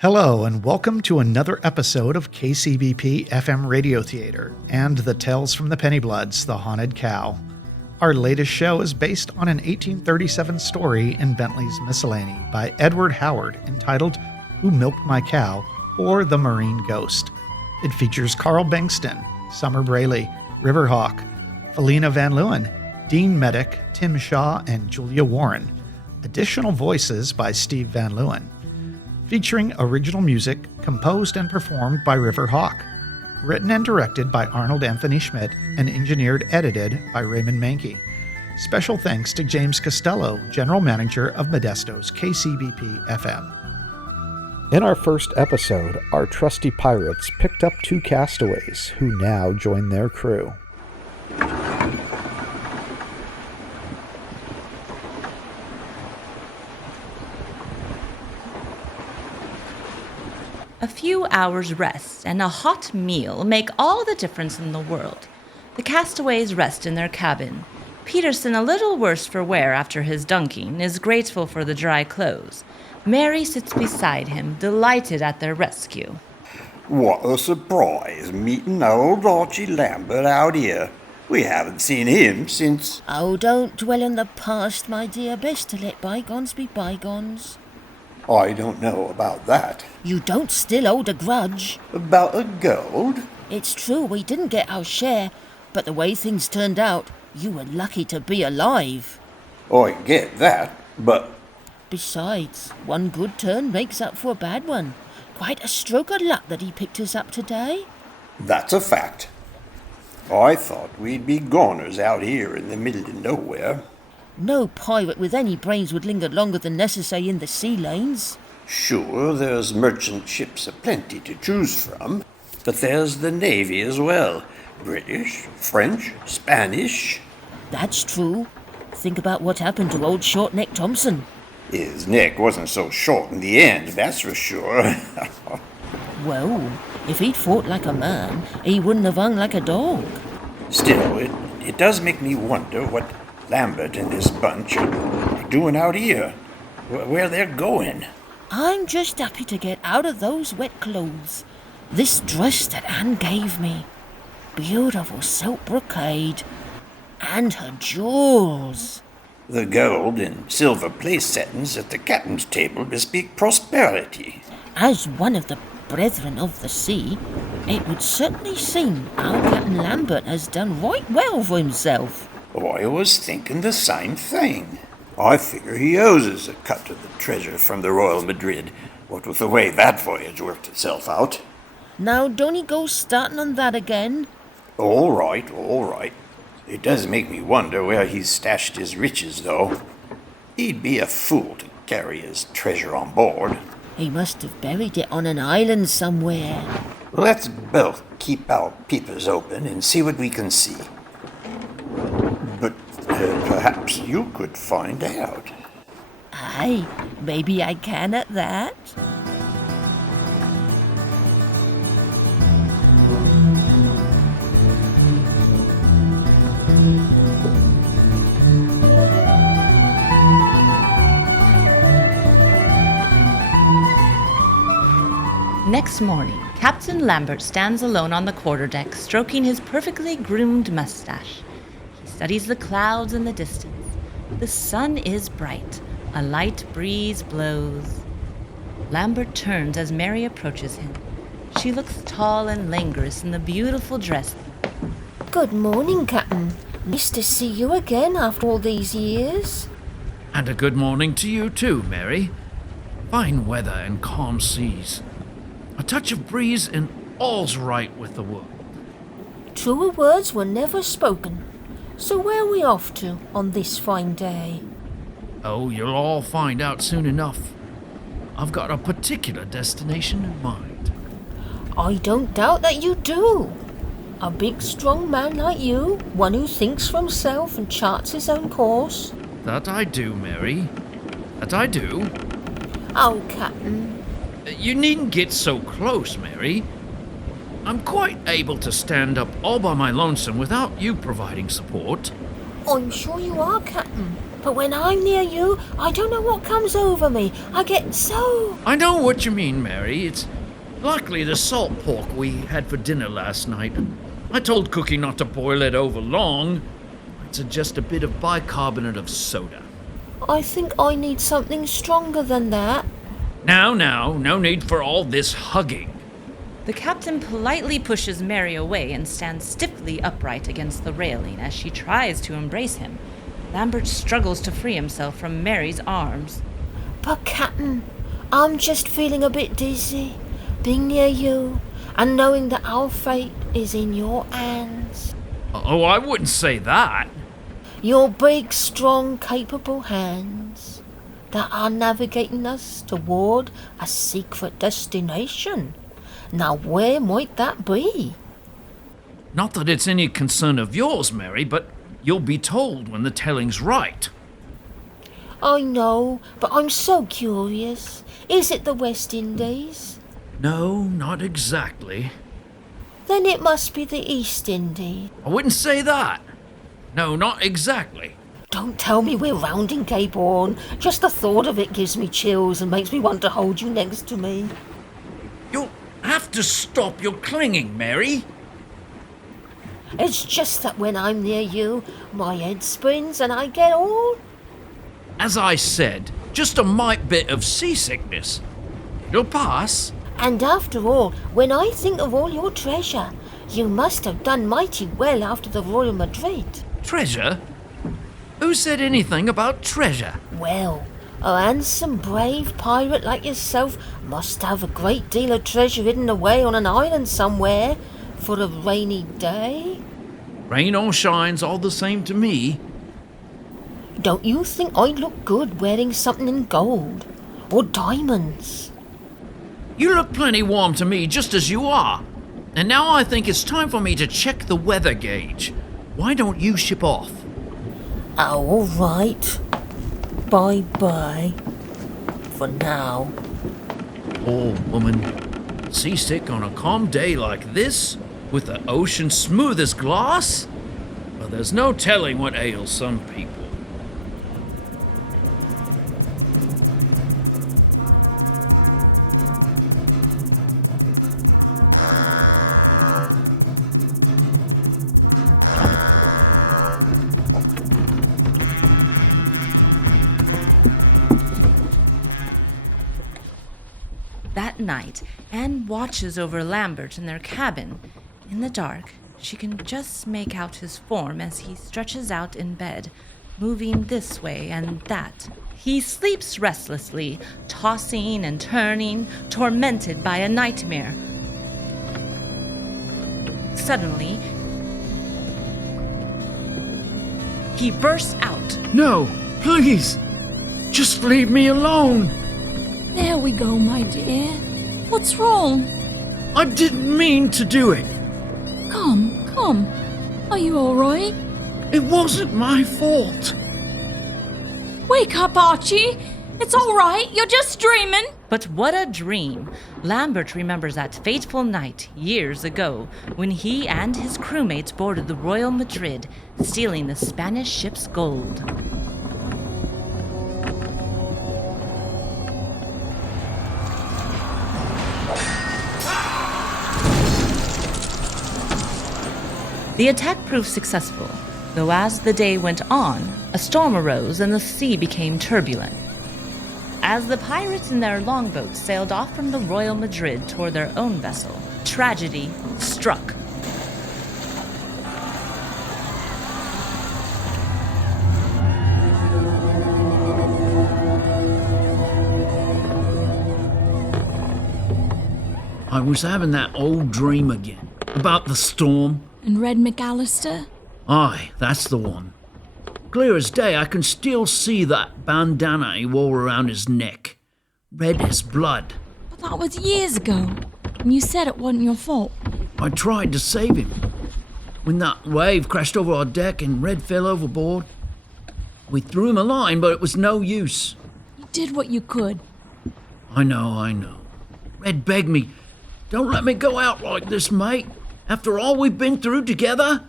Hello, and welcome to another episode of KCBP FM Radio Theater and the Tales from the Pennybloods, The Haunted Cow. Our latest show is based on an 1837 story in Bentley's Miscellany by Edward Howard entitled Who Milked My Cow, or The Marine Ghost. It features Carl Bengtsson, Summer Braley, Riverhawk, Felina Van Leeuwen, Dean Medic, Tim Shaw, and Julia Warren. Additional voices by Steve Van Leeuwen. Featuring original music composed and performed by Riverhawk. Written and directed by Arnold Anthony Schmidt and edited by Raymond Mankey. Special thanks to James Costello, General Manager of Modesto's KCBP FM. In our first episode, our trusty pirates picked up two castaways who now join their crew. A few hours' rest and a hot meal make all the difference in the world. The castaways rest in their cabin. Peterson, a little worse for wear after his dunking, is grateful for the dry clothes. Mary sits beside him, delighted at their rescue. What a surprise, meeting old Archie Lambert out here. We haven't seen him since... Oh, don't dwell on the past, my dear. Best to let bygones be bygones. I don't know about that. You don't still hold a grudge. About the gold? It's true we didn't get our share, but the way things turned out, you were lucky to be alive. I get that, but... Besides, one good turn makes up for a bad one. Quite a stroke of luck that he picked us up today. That's a fact. I thought we'd be goners out here in the middle of nowhere. No pirate with any brains would linger longer than necessary in the sea lanes. Sure, there's merchant ships aplenty to choose from, but there's the Navy as well. British, French, Spanish. That's true. Think about what happened to old Short-neck Thompson. His neck wasn't so short in the end, that's for sure. Well, if he'd fought like a man, he wouldn't have hung like a dog. Still, it does make me wonder what Lambert and this bunch are doing out here, where they're going. I'm just happy to get out of those wet clothes. This dress that Anne gave me. Beautiful silk brocade. And her jewels. The gold and silver place settings at the captain's table bespeak prosperity. As one of the brethren of the sea, it would certainly seem our Captain Lambert has done right well for himself. I was thinking the same thing. I figure he owes us a cut of the treasure from the Royal Madrid, what with the way that voyage worked itself out. Now don't he go starting on that again? All right. It does make me wonder where he's stashed his riches, though. He'd be a fool to carry his treasure on board. He must have buried it on an island somewhere. Let's both keep our peepers open and see what we can see. But perhaps you could find out. Aye, maybe I can at that. Next morning, Captain Lambert stands alone on the quarterdeck, stroking his perfectly groomed mustache. He studies the clouds in the distance. The sun is bright. A light breeze blows. Lambert turns as Mary approaches him. She looks tall and languorous in the beautiful dress. Good morning, Captain. Nice to see you again after all these years. And a good morning to you too, Mary. Fine weather and calm seas. A touch of breeze and all's right with the world. Truer words were never spoken. So where are we off to on this fine day? Oh, you'll all find out soon enough. I've got a particular destination in mind. I don't doubt that you do. A big, strong man like you, one who thinks for himself and charts his own course. That I do, Mary. That I do. Oh, Captain. You needn't get so close, Mary. I'm quite able to stand up all by my lonesome without you providing support. I'm sure you are, Captain. But when I'm near you, I don't know what comes over me. I get so... I know what you mean, Mary. It's likely the salt pork we had for dinner last night. I told Cookie not to boil it over long. I'd suggest a bit of bicarbonate of soda. I think I need something stronger than that. Now, no need for all this hugging. The captain politely pushes Mary away and stands stiffly upright against the railing as she tries to embrace him. Lambert struggles to free himself from Mary's arms. But Captain, I'm just feeling a bit dizzy, being near you, and knowing that our fate is in your hands. Oh, I wouldn't say that. Your big, strong, capable hands that are navigating us toward a secret destination. Now, where might that be? Not that it's any concern of yours, Mary, but you'll be told when the telling's right. I know, but I'm so curious. Is it the West Indies? No, not exactly. Then it must be the East Indies. I wouldn't say that. No, not exactly. Don't tell me we're rounding Cape Horn. Just the thought of it gives me chills and makes me want to hold you next to me. You'll have to stop your clinging, Mary. It's just that when I'm near you, my head spins and I get all... As I said, just a mite bit of seasickness. It'll pass. And after all, when I think of all your treasure, you must have done mighty well after the Royal Madrid. Treasure? Who said anything about treasure? Well, a handsome, brave pirate like yourself must have a great deal of treasure hidden away on an island somewhere for a rainy day. Rain or shine's all the same to me. Don't you think I'd look good wearing something in gold or diamonds? You look plenty warm to me just as you are. And now I think it's time for me to check the weather gauge. Why don't you ship off? Oh, all right. Bye-bye. For now. Poor woman. Seasick on a calm day like this? With the ocean smooth as glass? Well, there's no telling what ails some people. That night, Anne watches over Lambert in their cabin. In the dark, she can just make out his form as he stretches out in bed, moving this way and that. He sleeps restlessly, tossing and turning, tormented by a nightmare. Suddenly, he bursts out. No, please! Just leave me alone! There we go, my dear. What's wrong? I didn't mean to do it. Come. Are you all right? It wasn't my fault. Wake up, Archie. It's all right. You're just dreaming. But what a dream! Lambert remembers that fateful night years ago when he and his crewmates boarded the Royal Madrid, stealing the Spanish ship's gold. The attack proved successful, though as the day went on, a storm arose and the sea became turbulent. As the pirates in their longboats sailed off from the Royal Madrid toward their own vessel, tragedy struck. I was having that old dream again. About the storm. And Red McAllister? Aye, that's the one. Clear as day, I can still see that bandana he wore around his neck. Red as blood. But that was years ago. And you said it wasn't your fault. I tried to save him. When that wave crashed over our deck and Red fell overboard, we threw him a line, but it was no use. You did what you could. I know. Red begged me, don't let me go out like this, mate. After all we've been through together.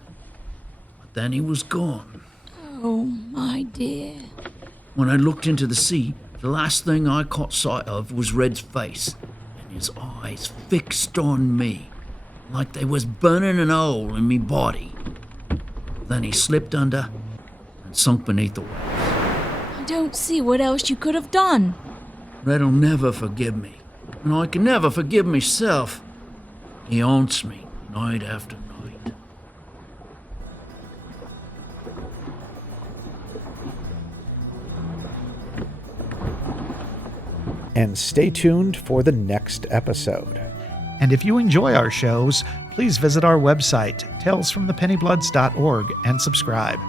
But then he was gone. Oh, my dear. When I looked into the sea, the last thing I caught sight of was Red's face, and his eyes fixed on me, like they was burning an hole in me body. Then he slipped under and sunk beneath the waves. I don't see what else you could have done. Red'll never forgive me, and I can never forgive myself. He haunts me night after night. And stay tuned for the next episode. And if you enjoy our shows, please visit our website, talesfromthepennybloods.org, and subscribe.